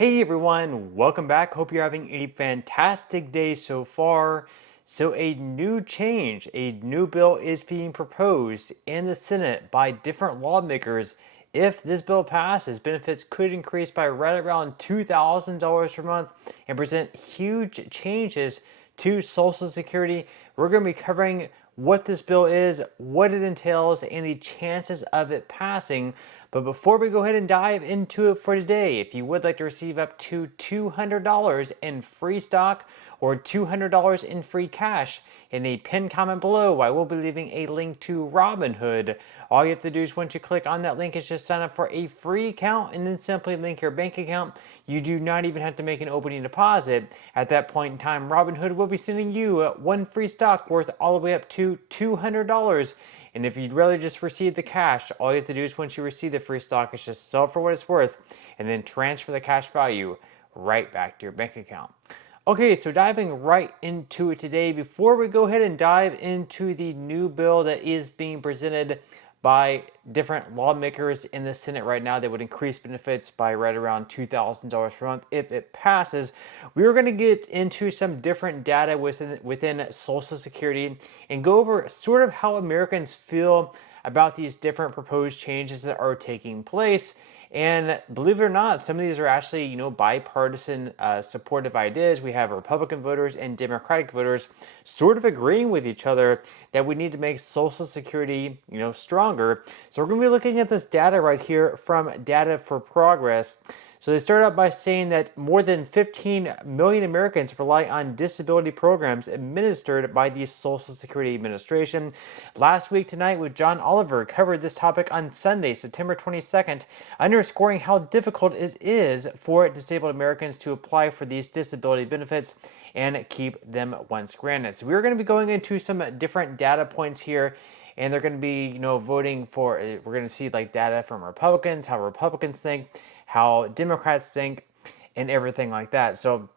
Hey everyone, welcome back. Hope you're having a fantastic day so far. So a new bill is being proposed in the Senate by different lawmakers. If this bill passes, benefits could increase by right around $2,000 per month and present huge changes to Social Security. We're going to be covering what this bill is, what it entails, and the chances of it passing. But before we go ahead and dive into it for today, if you would like to receive up to $200 in free stock or $200 in free cash, in a pinned comment below, I will be leaving a link to Robinhood. All you have to do is once you click on that link is just sign up for a free account and then simply link your bank account. You do not even have to make an opening deposit. At that point in time, Robinhood will be sending you one free stock worth all the way up to $200. And if you'd rather just receive the cash, all you have to do is once you receive the free stock is just sell for what it's worth and then transfer the cash value right back to your bank account. Okay, so diving right into it today, before we go ahead and dive into the new bill that is being presented by different lawmakers in the Senate right now that would increase benefits by right around $2,000 per month if it passes, we are going to get into some different data within Social Security and go over sort of how Americans feel about these different proposed changes that are taking place. And believe it or not, some of these are actually, bipartisan supportive ideas. We have Republican voters and Democratic voters sort of agreeing with each other that we need to make Social Security, stronger. So we're going to be looking at this data right here from Data for Progress. So they start out by saying that more than 15 million Americans rely on disability programs administered by the Social Security Administration. Last week tonight with John Oliver covered this topic on Sunday, September 22nd, underscoring how difficult it is for disabled Americans to apply for these disability benefits and keep them once granted. So we're going to be going into some different data points here. And they're going to be, voting for, we're going to see like data from Republicans, how Republicans think, how Democrats think, and everything like that. So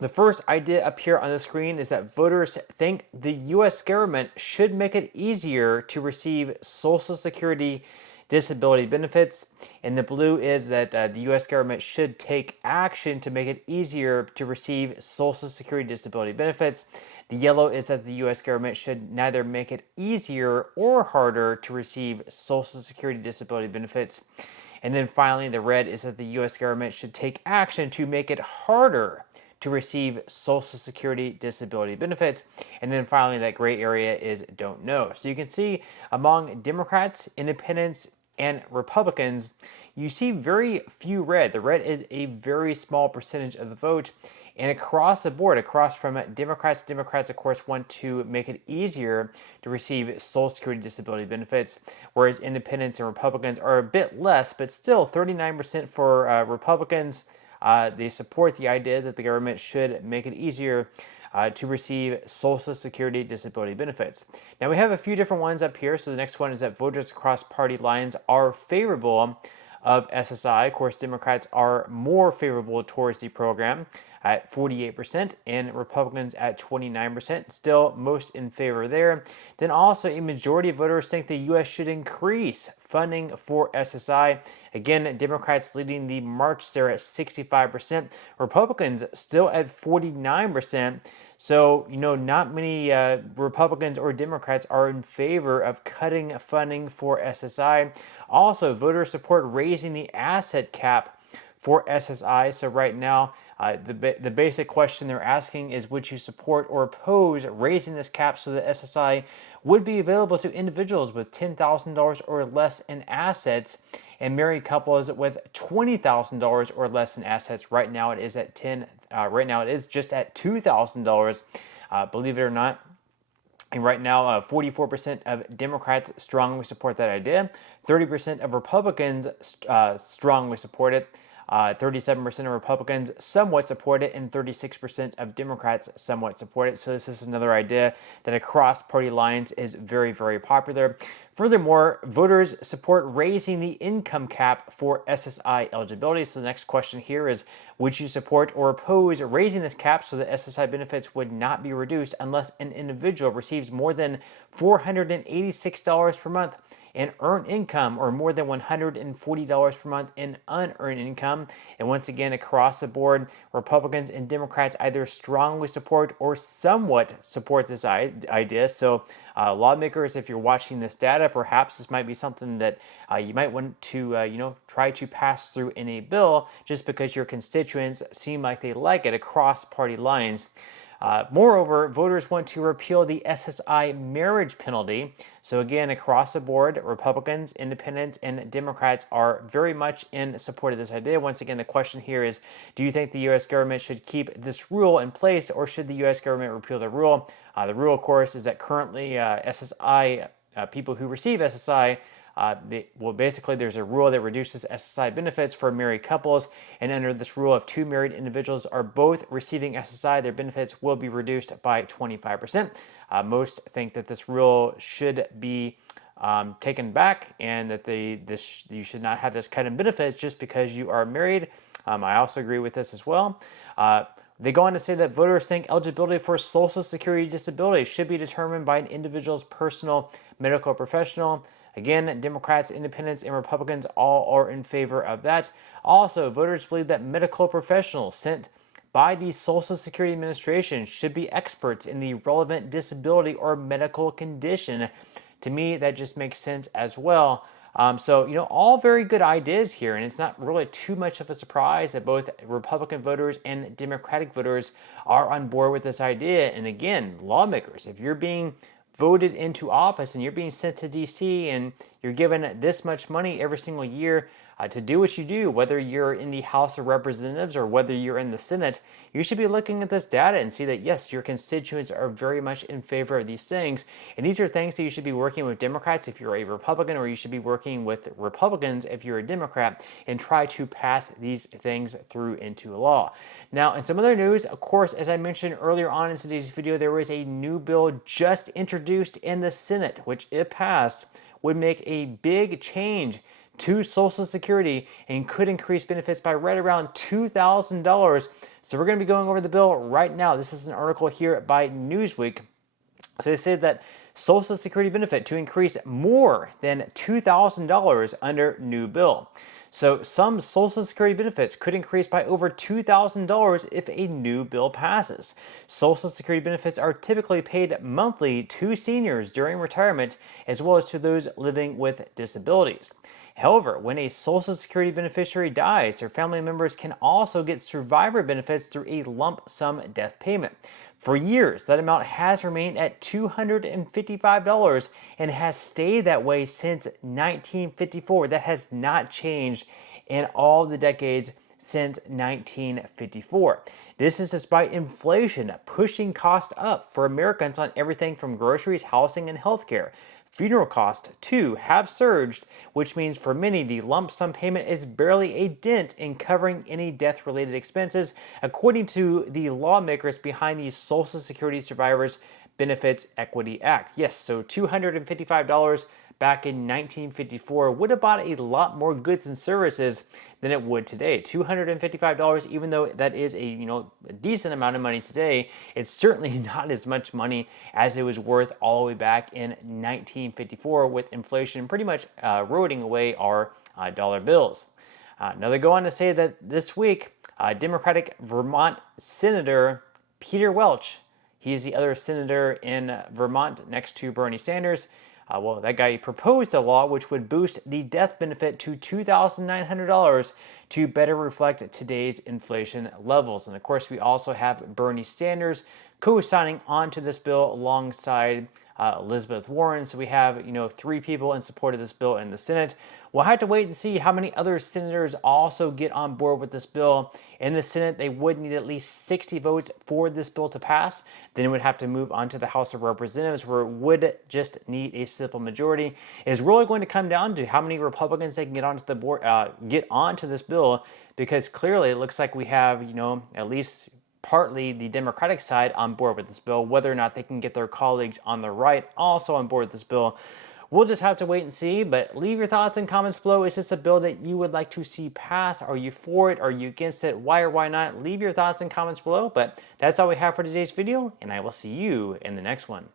the first idea up here on the screen is that voters think the U.S. government should make it easier to receive Social Security disability benefits. And the blue is that the U.S. government should take action to make it easier to receive Social Security disability benefits. The yellow is that the U.S. government should neither make it easier or harder to receive Social Security disability benefits. And then finally, the red is that the U.S. government should take action to make it harder to receive Social Security disability benefits. And then finally, that gray area is don't know. So you can see among Democrats, independents, and Republicans, you see very few red. The red is a very small percentage of the vote. And across the board, across from Democrats, of course, want to make it easier to receive Social Security disability benefits, whereas independents and Republicans are a bit less, but still 39% for Republicans. They support the idea that the government should make it easier to receive Social Security disability benefits. Now, we have a few different ones up here. So the next one is that voters across party lines are favorable of SSI. Of course, Democrats are more favorable towards the program at 48% and Republicans at 29%, still most in favor there. Then also a majority of voters think the U.S. should increase funding for SSI. Again, Democrats leading the march there at 65%, Republicans still at 49%. So, not many Republicans or Democrats are in favor of cutting funding for SSI. Also, voters support raising the asset cap for SSI. So right now, the basic question they're asking is, would you support or oppose raising this cap so that SSI would be available to individuals with $10,000 or less in assets and married couples with $20,000 or less in assets? Right now it is at right now it is just at $2,000, believe it or not. And right now, 44% of Democrats strongly support that idea. 30% of Republicans strongly support it. 37% of Republicans somewhat support it, and 36% of Democrats somewhat support it. So this is another idea that across party lines is very, very popular. Furthermore, voters support raising the income cap for SSI eligibility. So the next question here is, would you support or oppose raising this cap so that SSI benefits would not be reduced unless an individual receives more than $486 per month in earned income or more than $140 per month in unearned income. And once again, across the board, Republicans and Democrats either strongly support or somewhat support this idea. So lawmakers, if you're watching this data, perhaps this might be something that you might want to try to pass through in a bill just because your constituents seem like they like it across party lines. Moreover, voters want to repeal the SSI marriage penalty. So again, across the board, Republicans, Independents, and Democrats are very much in support of this idea. Once again, the question here is, do you think the U.S. government should keep this rule in place, or should the U.S. government repeal the rule? The rule, of course, is that currently SSI, people who receive SSI, basically there's a rule that reduces SSI benefits for married couples, and under this rule, if two married individuals are both receiving SSI, their benefits will be reduced by 25%. Most think that this rule should be taken back, and that you should not have this cut in benefits just because you are married. I also agree with this as well. They go on to say that voters think eligibility for Social Security disability should be determined by an individual's personal medical professional. Again, Democrats, Independents, and Republicans all are in favor of that. Also, voters believe that medical professionals sent by the Social Security Administration should be experts in the relevant disability or medical condition. To me, that just makes sense as well. All very good ideas here, and it's not really too much of a surprise that both Republican voters and Democratic voters are on board with this idea. And again, lawmakers, if you're being voted into office and you're being sent to DC and you're given this much money every single year to do what you do, whether you're in the House of Representatives or whether you're in the Senate, you should be looking at this data and see that, yes, your constituents are very much in favor of these things. And these are things that you should be working with Democrats if you're a Republican, or you should be working with Republicans if you're a Democrat, and try to pass these things through into law. Now, in some other news, of course, as I mentioned earlier on in today's video, there was a new bill just introduced in the Senate, which, if passed, would make a big change to Social Security and could increase benefits by right around $2,000. So we're going to be going over the bill right now. This is an article here by Newsweek. So they say that Social Security benefit to increase more than $2,000 under new bill. So some Social Security benefits could increase by over $2,000 if a new bill passes. Social Security benefits are typically paid monthly to seniors during retirement, as well as to those living with disabilities. However, when a Social Security beneficiary dies, their family members can also get survivor benefits through a lump sum death payment. For years, that amount has remained at $255 and has stayed that way since 1954. That has not changed in all the decades since 1954. This is despite inflation pushing costs up for Americans on everything from groceries, housing, and healthcare. Funeral costs, too, have surged, which means for many, the lump sum payment is barely a dent in covering any death-related expenses, according to the lawmakers behind the Social Security Survivors Benefits Equity Act. Yes, so $255 back in 1954 would have bought a lot more goods and services than it would today. $255, even though that is a decent amount of money today, it's certainly not as much money as it was worth all the way back in 1954, with inflation pretty much eroding away our dollar bills. Now they go on to say that this week, Democratic Vermont Senator Peter Welch, he is the other senator in Vermont next to Bernie Sanders. That guy proposed a law which would boost the death benefit to $2,900 to better reflect today's inflation levels. And of course, we also have Bernie Sanders co-signing onto this bill alongside Elizabeth Warren. So we have, three people in support of this bill in the Senate. We'll have to wait and see how many other senators also get on board with this bill. In the Senate, they would need at least 60 votes for this bill to pass. Then it would have to move on to the House of Representatives, where it would just need a simple majority. It's really going to come down to how many Republicans they can get onto the board, get onto this bill, because clearly it looks like we have, at least partly the Democratic side on board with this bill. Whether or not they can get their colleagues on the right also on board with this bill, we'll just have to wait and see. But leave your thoughts and comments below. Is this a bill that you would like to see pass? Are you for it? Are you against it? Why or why not? Leave your thoughts and comments below. But that's all we have for today's video, and I will see you in the next one.